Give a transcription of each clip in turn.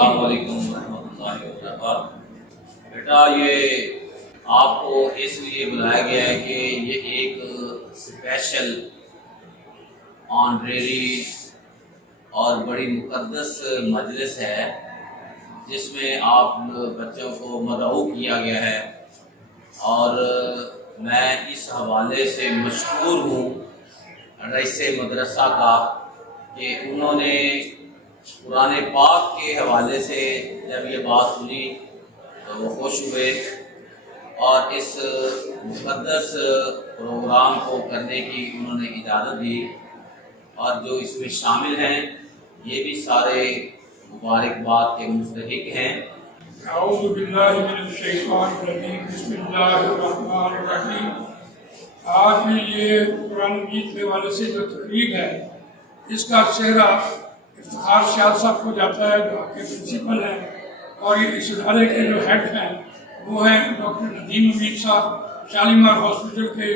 السلام علیکم ورحمۃ اللہ وبرکاتہ۔ بیٹا یہ آپ کو اس لیے بلایا گیا ہے کہ یہ ایک اسپیشل آنریری اور بڑی مقدس مجلس ہے جس میں آپ بچوں کو مدعو کیا گیا ہے، اور میں اس حوالے سے مشکور ہوں رئیس مدرسہ کا کہ انہوں نے قرآن پاک کے حوالے سے جب یہ بات سنی تو وہ خوش ہوئے اور اس مقدس پروگرام کو کرنے کی انہوں نے اجازت دی، اور جو اس میں شامل ہیں یہ بھی سارے مبارکباد کے مستحق ہیں۔ اعوذ باللہ من الشیطان الرجیم، بسم اللہ الرحمن الرحیم۔ آج بھی یہ قرآن مجید کے حوالے سے جو تقریب ہے اس کا چہرہ افتخار شاہ صاحب کو جاتا ہے جو آپ کے پرنسپل ہیں، اور یہ اس ادارے کے جو ہیڈ ہیں وہ ہیں ڈاکٹر ندیم امید صاحب، شالیمار ہاسپٹل کے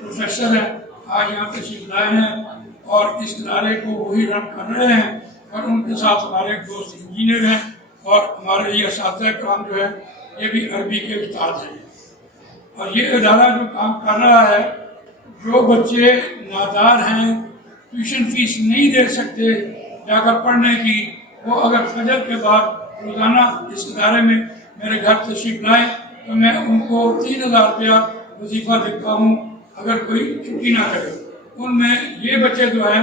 پروفیسر ہیں، آج یہاں تشریف لائے ہیں اور اس ادارے کو وہی رن کر رہے ہیں، اور ان کے ساتھ ہمارے ایک دوست انجینئر ہیں، اور ہمارے یہ اساتذہ کرام جو ہے یہ بھی عربی کے استاد ہیں۔ اور یہ ادارہ جو کام کر رہا ہے، جو بچے نادار ہیں، ٹیوشن فیس نہیں دے سکتے جا کر پڑھنے کی، وہ اگر فجر کے بعد روزانہ اس ادارے میں میرے گھر تشریف لائیں تو میں ان کو 3000 روپیہ وظیفہ دیتا ہوں اگر کوئی چھٹی نہ کرے۔ ان میں یہ بچے جو ہیں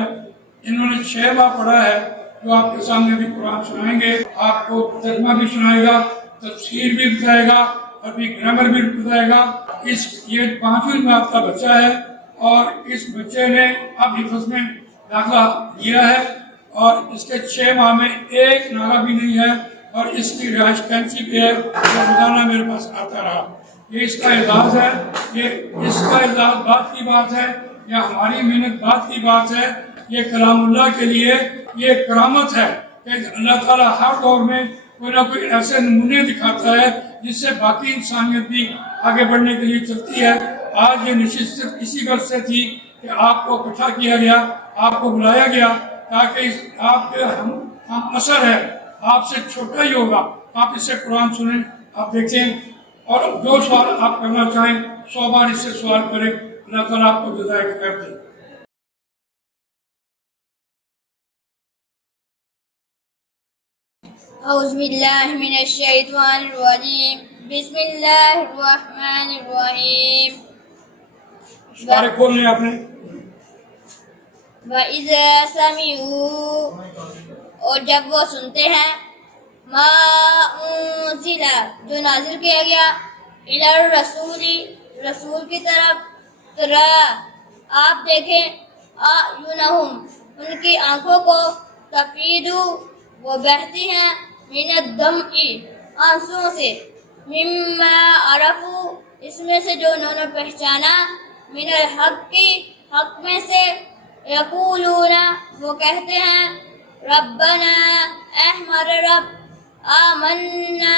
انہوں نے 6 ماہ پڑھا ہے، جو آپ کے سامنے بھی قرآن سنائیں گے، آپ کو ترجمہ بھی سنائے گا، تفسیر بھی بتائے گا، عربی گرامر بھی بتائے گا۔ یہ 5ویں جماعت کا بچہ ہے اور اس بچے نے اب حفظ میں داخلہ لیا ہے، اور اس کے 6 ماہ میں ایک نعرہ بھی نہیں ہے، اور اس کی رہائش کینسی پہ ہے، جو روزانہ میرے پاس آتا رہا۔ یہ اس کا اعزاز ہے، یہ اس کا اعزاز بات کی بات ہے، یا ہماری محنت بات کی بات ہے۔ یہ کلام اللہ کے لیے یہ کرامت ہے کہ اللہ تعالیٰ ہر دور میں کوئی نہ کوئی ایسے نمونے دکھاتا ہے جس سے باقی انسانیت بھی آگے بڑھنے کے لیے چلتی ہے۔ آج یہ نشست صرف اسی غرض سے تھی کہ آپ کو اکٹھا کیا گیا، آپ کو بلایا گیا تاکہ آپ کے ہم اثر ہے، آپ سے چھوٹا ہی ہوگا، آپ اس سے قرآن سنیں، آپ دیکھیں، اور جو سوال آپ کرنا چاہیں 100 بار اس سے سوال کریں۔ اللہ تعالیٰ آپ کو جزائے خیر دے۔ اعوذ باللہ من الشیطان الرجیم، بسم اللہ الرحمن الرحیم۔ سارے کھول لیں آپ نے۔ وَإِذَا سَمِعُوا، اور جب وہ سنتے ہیں، مَا أُنزِلَ، جو نازل کیا گیا، إِلَى الرَّسُولِ، رسول کی طرف، تَرَىٰ، آپ دیکھیں، أَعْيُنَهُمْ، ان کی آنکھوں کو، تَفِيضُ، وہ بہتی ہیں، مِنَ الدَّمْعِ، آنسوؤں سے، مِمَّا عَرَفُوا، اس میں سے جو انہوں نے پہچانا، مِنَ الْحَقِّ، حق میں سے، یقولون، وہ کہتے ہیں، ربنا، اے ہمارے رب، آمنا،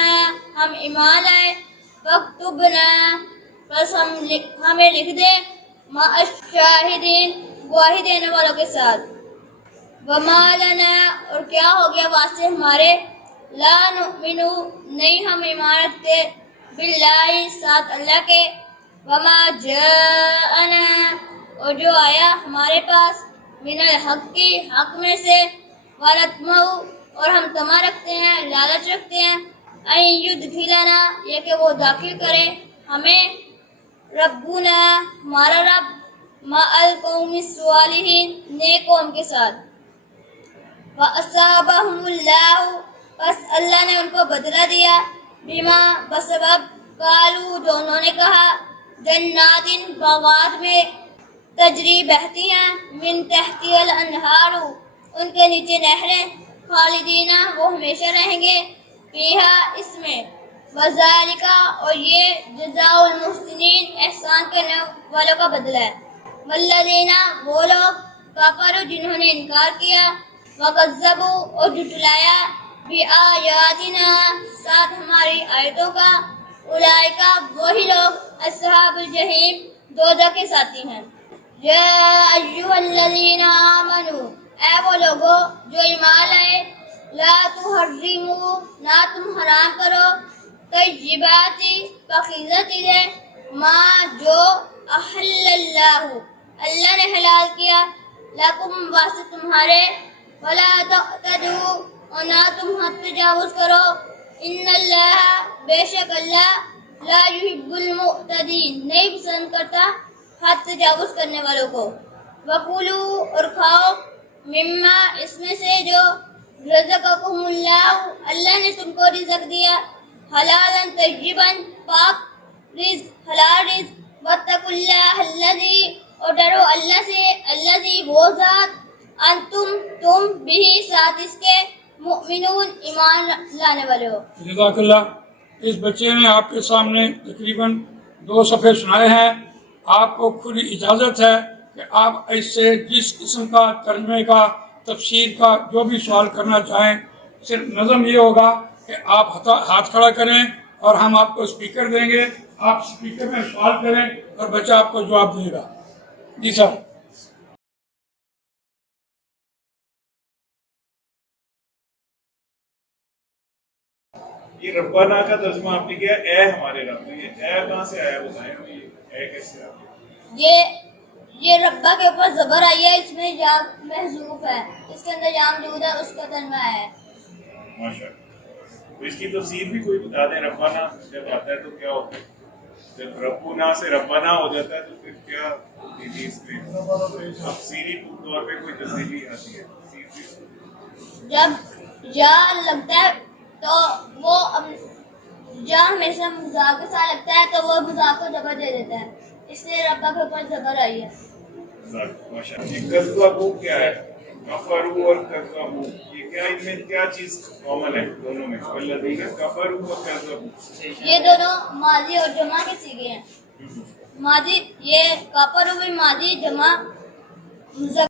ہم ایمان لائے، فاکتبنا، بس ہمیں لکھ دے، مع الشاہدین، گواہی دینے والوں کے ساتھ، وما لنا، اور کیا ہو گیا واسطے ہمارے، لا نؤمن، نہیں ہم ایمان رکھتے، باللہ، ساتھ اللہ کے، وما جاءنا، اور جو آیا ہمارے پاس، من الحق کی، حق میں سے، ونطمع، اور ہم طمع رکھتے ہیں، لالچ رکھتے ہیں، ان یدخلنا، یہ کہ وہ داخل کرے ہمیں، ربنا، ہمارا رب، مع القوم الصالحین، نیک قوم کے ساتھ، فَأَصَابَهُمُ اللَّهُ، پس اللہ نے ان کو بدلہ دیا، بما، بسبب، قالوا، جو انہوں نے کہا، جنات، باغات میں، تجری، بہتی ہیں، من تحتی الانہار، ان کے نیچے نہریں، خالدین، وہ ہمیشہ رہیں گے، فیہا، اس میں، وذالک، اور یہ جزاء المحسنین، احسان کرنے والوں کا بدلہ ہے، والذین، وہ لوگ، کفروا، جنہوں نے انکار کیا، وکذبوا، اور جھٹلایا، بآیاتنا، ساتھ ہماری آیتوں کا، اولئک، وہی لوگ، اصحاب الجحیم، دوزخ کے ساتھی ہیں۔ یا ایھا الذین آمنوا، اے وہ لوگوں جو ایمان لائے، لا تحرموا نہ تم حرام کرو طیباتی پاکیزہ چیزیں ماں جو احل اللہ اللہ نے حلال کیا لکم واسطے تمہارے ولا تعتدوا اور نہ تم حد تجاوز کرو ان اللہ بے شک اللہ لا یحب المعتدین نہیں پسند کرتا حد تجاوز کرنے والوں کو وکولوا اور کھاؤ مما اس میں سے جو رزقکم اللہ اللہ نے تم کو رزق دیا حلالا طیبا پاک رزق حلال رزق واتقوا اللہ الذی اور ڈرو اللہ سے الذی وہ ذات انتم تم بھی ساتھ اس کے مؤمنون ایمان لانے والے ہو. جزاک اللہ. اس بچے نے آپ کے سامنے تقریباً 2 صفحے سنائے ہیں. آپ کو کھلی اجازت ہے کہ آپ اس سے جس قسم کا ترجمے کا تفسیر کا جو بھی سوال کرنا چاہیں. صرف نظم یہ ہوگا کہ آپ ہاتھ کھڑا کریں اور ہم آپ کو اسپیکر دیں گے, آپ اسپیکر میں سوال کریں اور بچہ آپ کو جواب دے گا. جی سر. یہ ربانہ کا ترجمہ آپ نے کیا اے ہمارے رب. یہ اے کہاں سے آیا بتائیں. یہ اے کیسے آیا؟ یہ ربا کے اوپر زبر آئی ہے, اس میں جام محذوف ہے, اس کے اندر جام موجود ہے, اس کا ترجمہ ہے. ماشاء اللہ. تو اس کی تفسیر بھی کوئی بتا دیں. ربانہ جب آتا ہے تو کیا ہوتا ہے؟ جب ربنا سے ربانہ ہو جاتا ہے تو پھر کیا ہوتی ہے اس میں تفسیری طور پہ کوئی تبدیلی آتی ہے؟ جب جا لگتا ہے تو وہ جا ہمیشہ مذاق کے ساتھ لگتا ہے تو وہ مذاق کو زبر دے دیتا ہے, اس لیے ربا کے اوپر زبر آئی ہے. ماشاء اللہ. یہ کذبو کیا ہے؟ کفرو اور کذبو یہ کیا ان میں کیا چیز کامن ہے دونوں میں؟ والذین کفروا و کذبوا یہ دونوں ماضی اور جمع کے صیغے ہیں. ماضی یہ کفر بھی ماضی جمع مذکر.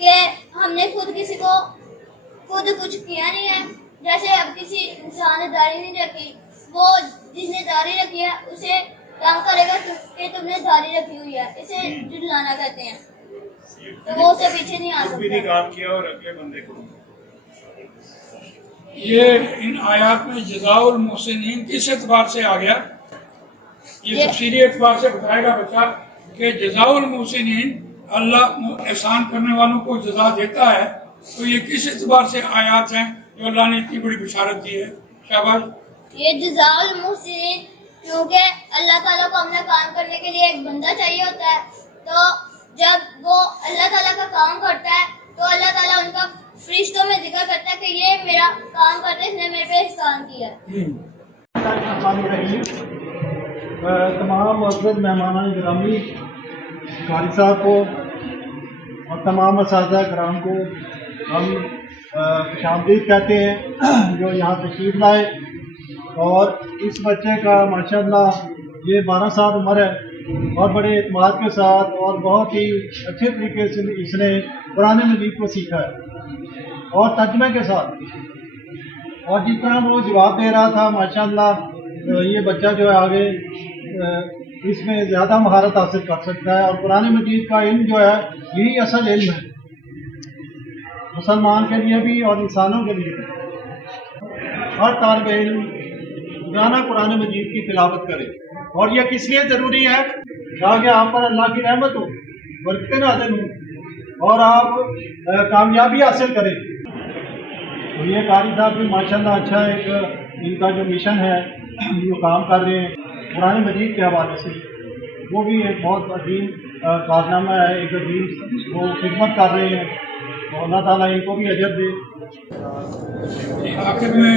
کہ ہم نے خود کسی کو خود کچھ کیا نہیں ہے. جیسے اب کسی انسان نے داڑھی نہیں رکھی, وہ جس نے داڑھی رکھی ہے اسے تنگ کرے گا کہ تم نے داڑھی رکھی ہوئی ہے, اسے جھٹلانا کہتے ہیں. تو وہ اسے پیچھے نہیں آ بھی نہیں سکتا. کام کیا اور اگلے بندے کو. یہ ان آیات میں جزاء المحسنین کس اعتبار سے آ گیا؟ یہ تفصیلی اعتبار سے بتائے گا بچہ کہ جزاء المحسنین اللہ احسان کرنے والوں کو جزا دیتا ہے. تو یہ کس اعتبار سے آیات ہیں جو اللہ نے اتنی بڑی بشارت دی ہے؟ شاباش. یہ جزاء المحسنین کیونکہ اللہ تعالیٰ کو اپنا کام کرنے کے لیے ایک بندہ چاہیے ہوتا ہے, تو جب وہ اللہ تعالیٰ کا کام کرتا ہے تو اللہ تعالیٰ ان کا فرشتوں میں ذکر کرتا ہے کہ یہ میرا کام کرتا ہے, اس نے میرے پہ احسان کیا. تمام معزز مہمانان گرامی, قاری صاحب کو اور تمام اساتذہ کرام کو ہم خوش آمدید کہتے ہیں جو یہاں تشریف لائے. اور اس بچے کا ماشاءاللہ یہ 12 سال عمر ہے اور بڑے اعتماد کے ساتھ اور بہت ہی اچھے طریقے سے اس نے قرآن مجید کو سیکھا ہے اور ترجمے کے ساتھ. اور جس طرح وہ جواب دے رہا تھا ماشاءاللہ یہ بچہ جو ہے آگے اس میں زیادہ مہارت حاصل کر سکتا ہے. اور قرآن مجید کا علم جو ہے یہی اصل علم ہے مسلمان کے لیے بھی اور انسانوں کے لیے بھی. ہر طالب علم روزانہ قرآن مجید کی تلاوت کرے. اور یہ کس لیے ضروری ہے؟ تاکہ آپ پر اللہ کی رحمت ہو, برکتیں نازل ہوں اور آپ کامیابی حاصل کریں. تو یہ قاری صاحب بھی ماشاءاللہ اچھا ایک ان کا جو مشن ہے جو کام کر رہے ہیں قرآن مجید کے حوالے سے, وہ بھی ایک بہت عظیم کارنامہ ہے, ایک عظیم وہ خدمت کر رہے ہیں. تو اللہ تعالیٰ ان کو بھی اجر دے. آخر میں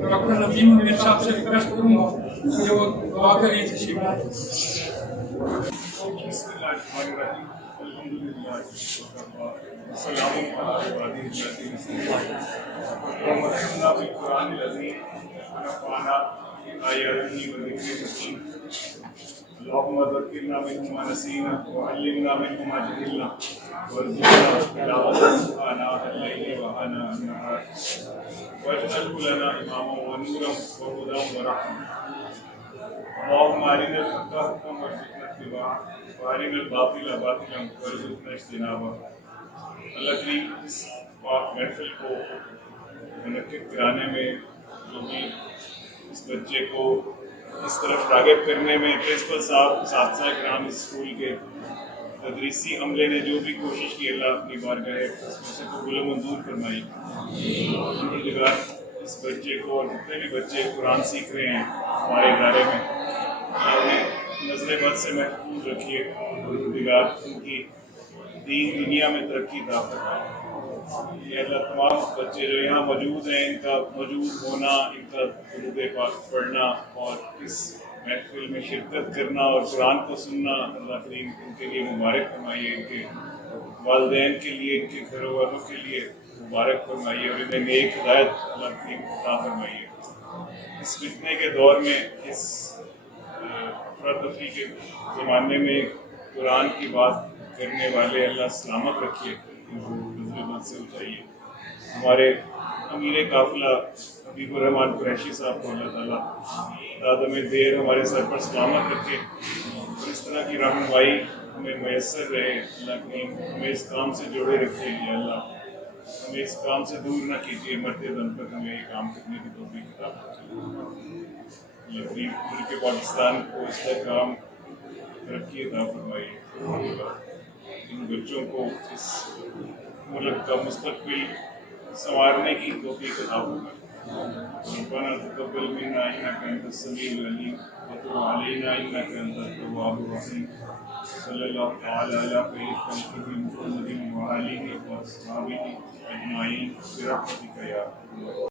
ڈاکٹر نظیم الدین صاحب سے ریکویسٹ کروں گا کہ وہ دعا کریں. بسم اللہ الرحمن الرحیم الحمدللہ السلام علیکم الذین اصطفیٰ وَأَكْرَمْنَا بِالْقُرْآنِ الْعَظِيمِ وَنَفَعْنَا بِآيَاتِهِ وَذِكْرِهِ الْحَكِيمِ اللهم ذكرنا منه ما نسينا وعلمنا منه ما جهلنا وارزقنا تلاوته آناء الليل وآناء النهار واجعله لنا إماما ونورا وهدى ورحمة اللهم أرنا الحق حقا وارزقنا اتباعه وأرنا الباطل باطلا وارزقنا اجتنابه. اللہ کریم اس پاک محفل کو منعقد کرانے میں جو بھی اس بچے کو اس طرف راغب کرنے میں پرنسپل صاحب اساتذہ کرام اس اسکول کے تدریسی عملے نے جو بھی کوشش کی اللہ اپنی بارگاہ اس میں سے قبول و منظور فرمائی. اس بچے کو اور جتنے بھی بچے قرآن سیکھ رہے ہیں ہمارے ادارے میں انہیں نظر بد سے محفوظ رکھیے اور ان کی دین دنیا میں ترقی عطا فرمائے. یہ اللہ تمام بچے جو یہاں موجود ہیں ان کا موجود ہونا، ان کا درود پاک پڑھنا اور اس محفل میں شرکت کرنا اور قرآن کو سننا اللہ کریم ان کے لیے مبارک فرمائیے، ان کے والدین کے لیے، ان کے گھر والوں کے لیے مبارک فرمائیے اور انہیں نیک ہدایت اللہ کریم عطا فرمائیے. اس فتنے کے دور میں، اس افراتفری کے زمانے میں قرآن کی بات کرنے والے اللہ سلامت رکھیے، سے اٹھائیے. ہمارے امیر قافلہ حبیب الرحمان قریشی صاحب کو اللہ تعالیٰ تعداد دیر ہمارے سر پر سلامت رکھے اور اس طرح کی رہنمائی ہمیں میسر رہے. اللہ کریم ہمیں اس کام سے جوڑے رکھیے. یا اللہ ہمیں اس کام سے دور نہ کیجیے، مرتے دم تک ہمیں یہ کام کرنے کی توفیق عطا فرمائیے. اللہ کریم ملک پاکستان کو اس کا کام ترقی عطا فرمائیے. ان بچوں کو اس ملک کا مستقبل سنوارنے کی توفیق عطا فرمائے. ربنا تقبل منا انك انت السميع العليم وتب علينا انك انت التواب الرحيم. صلی اللہ تعالی علی خیر خلقہ محمد وآلہ وصحبہ اجمعین برحمتک یا